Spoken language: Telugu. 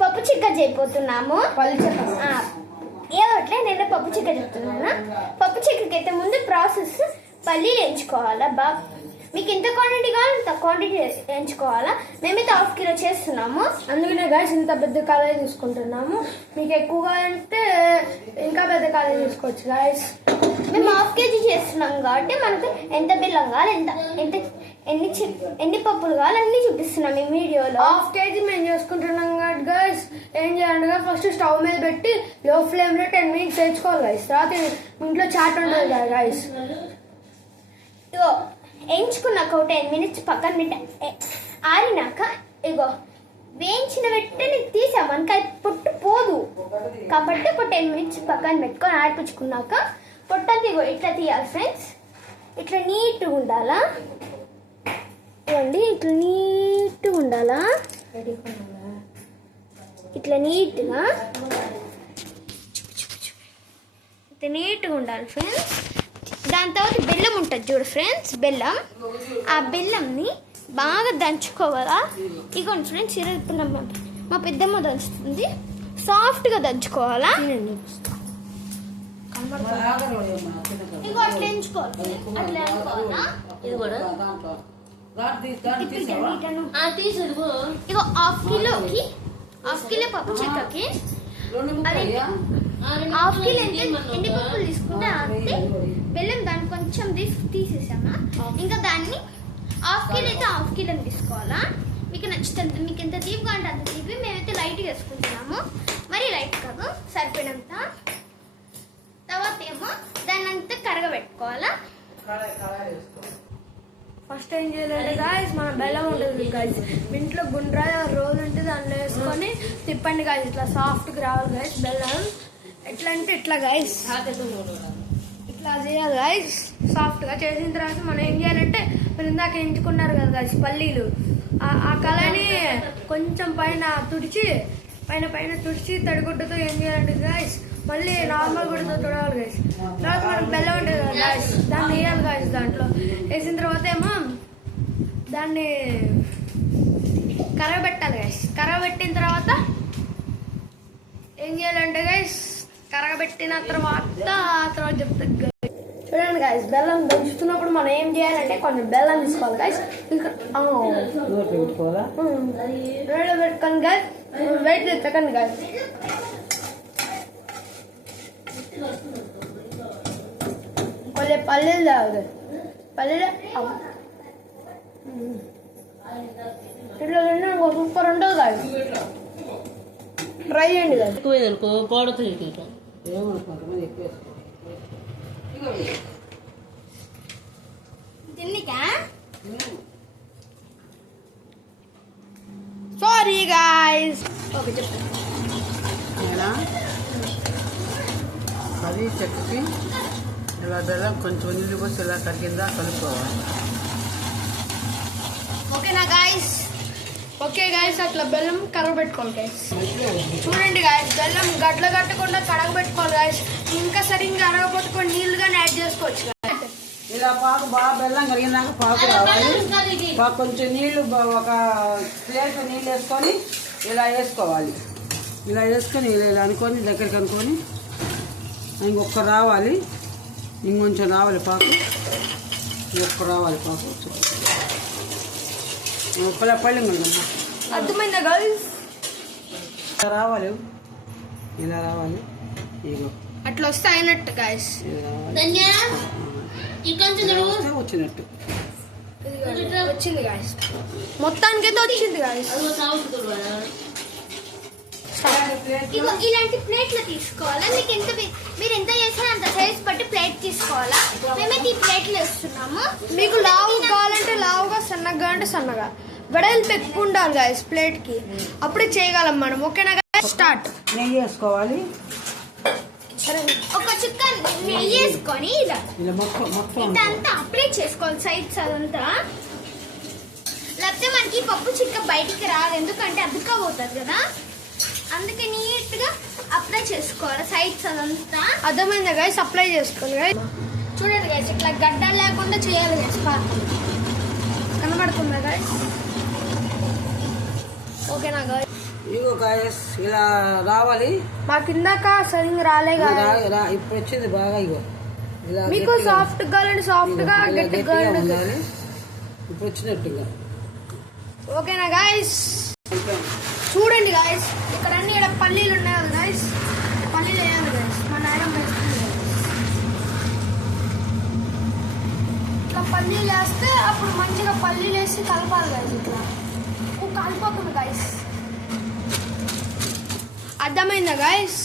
పప్పు చిక్క చేయబోతున్నాము. ఏవట్లే నేను పప్పు చిక్క చెప్తున్నాను. పప్పు చిక్కకి అయితే ముందు ప్రాసెస్ పల్లీలు ఎంచుకోవాలా. బాగా మీకు ఎంత క్వాంటిటీ కావాలి అంత క్వాంటిటీ ఎంచుకోవాలా. మేమైతే 1/2 కిలో చేస్తున్నాము. అందుకనే గాయస్ ఇంత పెద్ద కళాయి తీసుకుంటున్నాము. మీకు ఎక్కువగా అంటే ఇంకా పెద్ద కళాయి తీసుకోవచ్చు గాయస్. మేము 1/2 kg చేస్తున్నాం కాబట్టి మనకు ఎంత బెల్లం కావాలి, ఎంత ఎన్ని పప్పులు కావాలి అన్ని చూపిస్తున్నాం ఈ వీడియోలో. 1/2 kg మేము చేసుకుంటున్నాం కాబట్టి గాయస్ ఏం చేయాలంటే ఫస్ట్ స్టవ్ మీద పెట్టి లో ఫ్లేమ్ లో 10 minutes వేయించుకోవాలి గాయస్. తర్వాత ఇంట్లో చాట్ ఉంటుంది కదా గాయస్. ఇగో వేయించుకున్నాక 10 minutes పక్కన పెట్టి ఆరినాక ఇగో వేయించిన వెంటనే తీసామనుక పొట్టు పోదు కాబట్టి ఒక 10 minutes పక్కన పెట్టుకొని ఆడిపించుకున్నాక పొట్టంతా ఇగో ఇట్లా తీయాలి ఫ్రెండ్స్. ఇట్లా నీట్గా ఉండాలా. ఇవ్వండి ఇట్లా నీట్గా ఉండాలా. ఇట్లా నీట్గా ఉండాలి ఫ్రెండ్స్. దాని తర్వాత బెల్లం ఉంటుంది చూడు ఫ్రెండ్స్. బెల్లం ఆ బెల్లంని బాగా దంచుకోవాలా. ఇగోండి ఫ్రెండ్స్ ఇప్పుడు మా పెద్దమ్మ దంచుతుంది. సాఫ్ట్గా దంచుకోవాలా. ఇగో అట్లా ఎంచుకోవాలి. అట్లా అనుకోవాలా. ఇగో 1/2 కిలో పప్పు చెక్కకి 1/2 కిలో ఎన్ని పప్పులు తీసుకుంటే అంతే బెల్లం దాన్ని కొంచెం తీసేసామా. ఇంకా దాన్ని 1/2 కిలో అయితే 1/2 కిలో తీసుకోవాలా. మీకు నచ్చుతుంది. మీకు ఎంత తీపిగా అంటే అంత తీపి. మేమైతే లైట్గా వేసుకుంటున్నాము. మరి లైట్ కాదు సరిపోయినంత. తర్వాత ఏమో దాన్ని అంతా కరగబెట్టుకోవాలా. ఫస్ట్ ఏం చేయాలంటే గాయస్ మన బెల్లం ఉంటుంది గాయస్. ఇంట్లో గుండ్రాయ రోల్ ఉంటే దాంట్లో వేసుకొని తిప్పండి గాయస్. ఇట్లా సాఫ్ట్గా రావాలి గాయస్ బెల్లం. ఎట్లా అంటే ఇట్లా గాయస్ ఇట్లా చేయాలి గాయస్. సాఫ్ట్గా చేసిన తర్వాత మనం ఏం చేయాలంటే మీరు ఇందాక ఎంచుకున్నారు కదా గాయస్ పల్లీలు. ఆ కళని కొంచెం పైన తుడిచి తడిగుడ్డతో ఏం చేయాలంటే గాయస్ మళ్ళీ నార్మల్ గుడ్డతో తుడవాలి గాయస్. తర్వాత మనకు బెల్లం ఉంటుంది కదా గాయస్ దాన్ని వేయాలి గాయస్. దాంట్లో వేసిన తర్వాత ఏమో దాన్ని కరగబెట్టాలి గాయస్. కరగబెట్టిన తర్వాత ఏం చేయాలంటే గాయస్ కరగబెట్టిన తర్వాత చెప్తుంది చూడండి గాయస్. బెల్లం దంచుతున్నప్పుడు మనం ఏం చేయాలంటే కొంచెం బెల్లం తీసుకోవాలి గాయస్. రోడ్లో పెట్టుకోండి గాయస్. వెయిట్ పెట్టండి గాయస్. కొంచెం పల్లీలు తాగుతాయి. పల్లీలు ఇట్లా తింటే ఇంకో సూపర్ ఉంటుంది గాయస్. ట్రై చేయండి గాయస్. Sorry guys. ఓకే చెప్పండి. అది చెక్కకి ఇలా బెల్లం కొంచెం నీళ్ళు పోసి ఇలా కరిగిందా కలుపుకోవాలి. ఓకేనా గాయస్. ఓకే గాయస్ అట్లా బెల్లం కరగబెట్టుకోవాలి గాయస్. చూడండి గాయస్ బెల్లం గట్ల కట్టకుండా కడగబెట్టుకోవాలి గాయస్. ఇంకా సరిగ్గా కరగబెట్టుకొని నీళ్ళుగానే యాడ్ చేసుకోవచ్చు. ఇలా పాకు బాగా బెల్లం కరిగినాక పాకు రావాలి. కొంచెం నీళ్ళు ఒక ప్లేట్ నీళ్ళు వేసుకొని ఇలా వేసుకోవాలి. ఇలా వేసుకొని ఇలా అనుకొని దగ్గరికి అనుకొని ఇంకొక రావాలి. ఇంకొంచెం రావాలి పాకు. ఇంకొక రావాలి పాకు. పళ్ళెం అర్థమైందా గర్ల్స్. రావాలి. ఇలా రావాలి. ఇగో అట్లా వస్తే అయినట్టు గాయస్. వచ్చినట్టు వచ్చింది గాయస్. మొత్తానికి అయితే వచ్చింది గాయస్. ఇగో ఇలాంటి ప్లేట్లు తీసుకోవాలా. మీరు ఎంత చేసినా అంత సైజ్ బట్టి ప్లేట్ తీసుకోవాలా. మేమైతే ఈ ప్లేట్లు వేస్తున్నాము. మీకు లావు కావాలంటే లావుగా, సన్నగా అంటే సన్నగా, వెడల్పు ఎక్కువ ఉండాలి గాయస్ ప్లేట్ కి. అప్పుడే చేయగలం మనం. ఓకేనా గాయస్. స్టార్ట్. నెయ్యి వేసుకోవాలి. ఒక చుక్క నెయ్యి వేసుకొని ఇలా ఇదంతా అప్లై చేసుకోవాలి సైడ్స్ అదంతా. లేకపోతే మనకి పప్పు చిక్క బయటికి రాదు. ఎందుకంటే అతుక్కపోతుంది కదా. అందుకే నీట్ గా అప్లై చేసుకోవాలి సైడ్స్ అదంతా. అర్థమైందా గైస్. అప్లై చేసుకోవాలి గైస్. చూడండి గైస్ ఇట్లా గడ్డ లేకుండా చేయాలి గైస్. కనబడుతుందా గైస్. ఓకేనా గైస్. ఇగో గాయస్ ఇలా రావాలి. మాకు ఇందాక సరిగ్గా రాలే కదా. ఇప్పుడు వచ్చింది బాగా. ఇగో ఇలా మీకు సాఫ్ట్ కావాలంటే సాఫ్ట్ గా, గట్టిగా ఉండాలి. ఇప్పుడు వచ్చినట్టుగా. ఓకేనా గాయస్? చూడండి గాయస్, ఇక్కడ అన్ని ఇక్కడ పల్లీలు ఉన్నాయి కదా గాయస్. పల్లీలు వేయాలి గాయస్. మా నాయన వేస్తుంది. ఇట్లా పల్లీలు వేస్తే అప్పుడు మంచిగా పల్లీలు వేసి కలపాలి గాయస్. ఇట్లా కలిపోతుంది గాయస్. అర్థమైందా గాయస్?